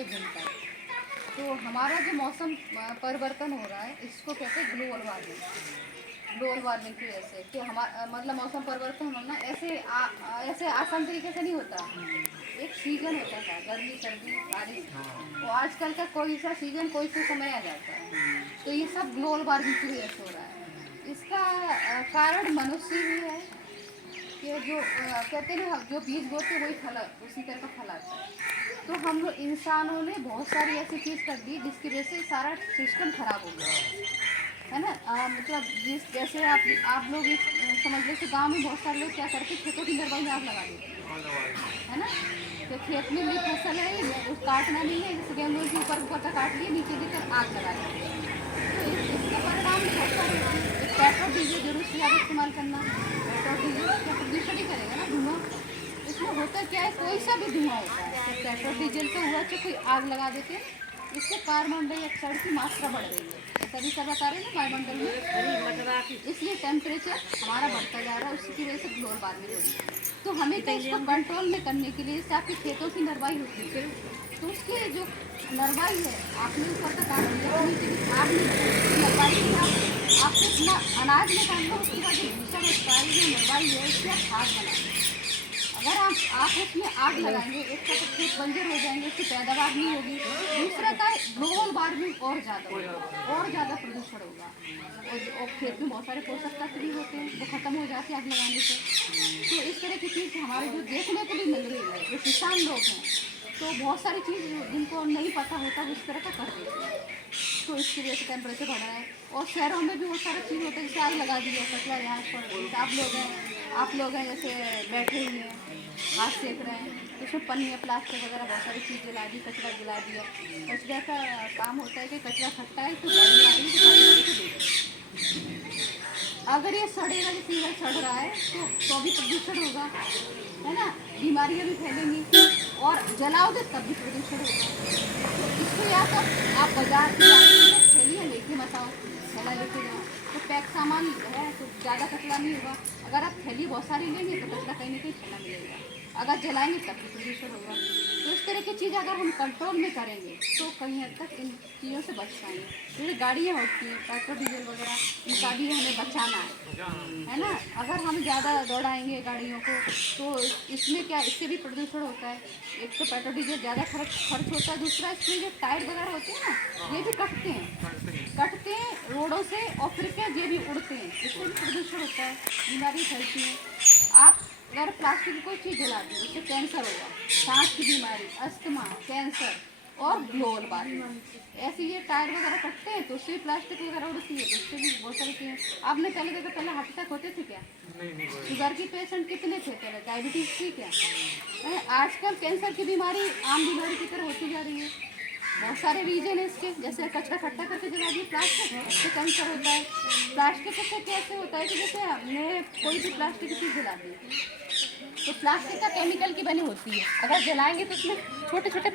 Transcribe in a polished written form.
में घूमता है। तो हमारा जो मौसम परिवर्तन हो रहा है इसको कहते हैं ग्लोबल वार्मिंग। ग्लोबल वार्मिंग की वजह से कि हमारा मतलब मौसम परिवर्तन होना ऐसे आसान तरीके से नहीं होता। एक सीजन होता था, गर्मी सर्दी बारिश, तो आजकल का कोई सा सीजन कोई सा समय आ जाता है। तो ये सब ग्लोबल वार्मिंग की वजह से हो रहा है। इसका कारण मनुष्य भी है कि जो कहते हैं ना, जो बीज बोते वही फल उसी तरह का फल आता है। तो हम लोग इंसानों ने बहुत सारी ऐसी चीज़ कर दी जिसकी वजह से सारा सिस्टम खराब हो गया है ना। मतलब जैसे आप लोग समझ लो कि गांव में बहुत सारे लोग क्या करते, खेतों की नरवाई में आग लगा देते है ना। तो खेत में भी फसल है, उस काटना नहीं है, जैसे गेहूँ के ऊपर ऊपर का काट लिए, नीचे देकर आग लगा देते हैं। तो इसका परिणाम बहुत सारे होते हैं। पेट्रोल डीजल जरूर से ज़्यादा इस्तेमाल करना, पेट्रोल डीजल क्या प्रदूषण ही करेगा ना, धुआं। इसमें होता क्या है, कोई सा भी धुआं होता है, तो पेट्रोल डीजल का हुआ तो कोई आग लगा देते हैं, इससे कार्बन डाइऑक्साइड की मात्रा बढ़ रही है। सभी सब बता रहे हैं ना वायुमंडल में, इसलिए टेम्परेचर हमारा बढ़ता जा रहा है, उसकी वजह से ग्लोबल वार्मिंग हो रही है। तो हमें तो इसको कंट्रोल में करने के लिए, जैसे आपकी खेतों की नरवाई होती है, तो उसकी जो नरवाई है आपने ऊपर तक काट दिया, नीचे आपने नरवाई में आपको इतना अनाज निकालना, उसके बाद जो भूसा होता है, जो नरवाई है उसकी आप खाद बनाएंगे। अगर आप उसमें आग लगाएंगे, एक तो खेत बंजर हो जाएंगे, उसकी पैदावार नहीं होगी। दूसरा का ग्लोबल वार्मिंग और ज़्यादा होगा, और ज़्यादा प्रदूषण होगा, और खेत में बहुत सारे पोषक तत्व भी होते हैं वो खत्म हो जाते हैं आग लगाने से। तो इस तरह की चीज़ हमारे जो देखने को भी मिल रही है, जो किसान लोग हैं, तो बहुत सारी चीज़ जिनको नहीं पता होता वो इस तरह का कर देते हैं। तो इसकी वजह से टेम्परेचर बढ़ रहा है। और शहरों में भी बहुत सारी चीज़ होता है, जैसे आग लगा दी है, कचरा यहाँ पर आप लोग हैं जैसे बैठे हुए हैं, हाथ सेक रहे हैं, तो उसमें पन्नी प्लास्टिक वगैरह बहुत सारी चीज़ जला दी, कचरा जला दिया। कचरा का काम होता है कि कचरा फटता है तो गाड़ी आ रही है, तो गाड़ी वाले को दे दो। अगर ये सड़ेगा, जो सीधा सड़ रहा है तो भी प्रदूषण होगा, है ना, बीमारियां भी फैलेंगी। और जलाओगे तब भी प्रदूषण होगा। तो इसको या तो आप बाजार में थैलियाँ लेके मत आओ, थैला लेके जाओ, तो पैक सामान है तो ज़्यादा कचरा नहीं होगा। अगर आप थैली बहुत सारी लेंगे तो कचरा कहीं ना कहीं थैला मिलेगा, अगर जलाएंगे तब भी प्रदूषण होगा। तो इस तरह की चीज़ अगर हम कंट्रोल में करेंगे तो कहीं हद तक इन चीज़ों से बच पाएंगे। जैसे गाड़ियाँ होती हैं, पेट्रोल डीजल वगैरह, इनका भी हमें बचाना है ना। अगर हम ज़्यादा दौड़ाएंगे गाड़ियों को तो इसमें क्या, इससे भी प्रदूषण होता है। एक तो पेट्रोल डीजल ज़्यादा खर्च होता है, दूसरा इसमें जो टायर वगैरह होते हैं ना, ये भी कटते हैं रोडों से, और फिर क्या ये भी उड़ते हैं, इससे भी प्रदूषण होता है, बीमारी फैलती है। आप अगर प्लास्टिक की कोई चीज़ जला दी, उससे कैंसर होगा, सांस की बीमारी, अस्थमा, कैंसर और ग्लोबल वार्मिंग। ऐसे ये टायर वगैरह कटते हैं तो उससे भी प्लास्टिक वगैरह उड़ती है, तो उससे भी बहुत सारी चीज़ें। आपने पहले देखा, पहले हार्ट अटैक होते थे क्या? शुगर की पेशेंट कितने थे पहले, डायबिटीज़ थी क्या? आजकल कैंसर की बीमारी आम बीमारी की तरह होती जा रही है। बहुत सारे रीजन है इसके, जैसे कचरा इकट्ठा करके जला दिए प्लास्टिक, उससे कैंसर होता है। प्लास्टिक से कैसे होता है कि जैसे हमने कोई भी प्लास्टिक की चीज़ जला दी, तो प्लास्टिक का केमिकल की बनी होती है, अगर जलाएंगे तो उसमें छोटे छोटे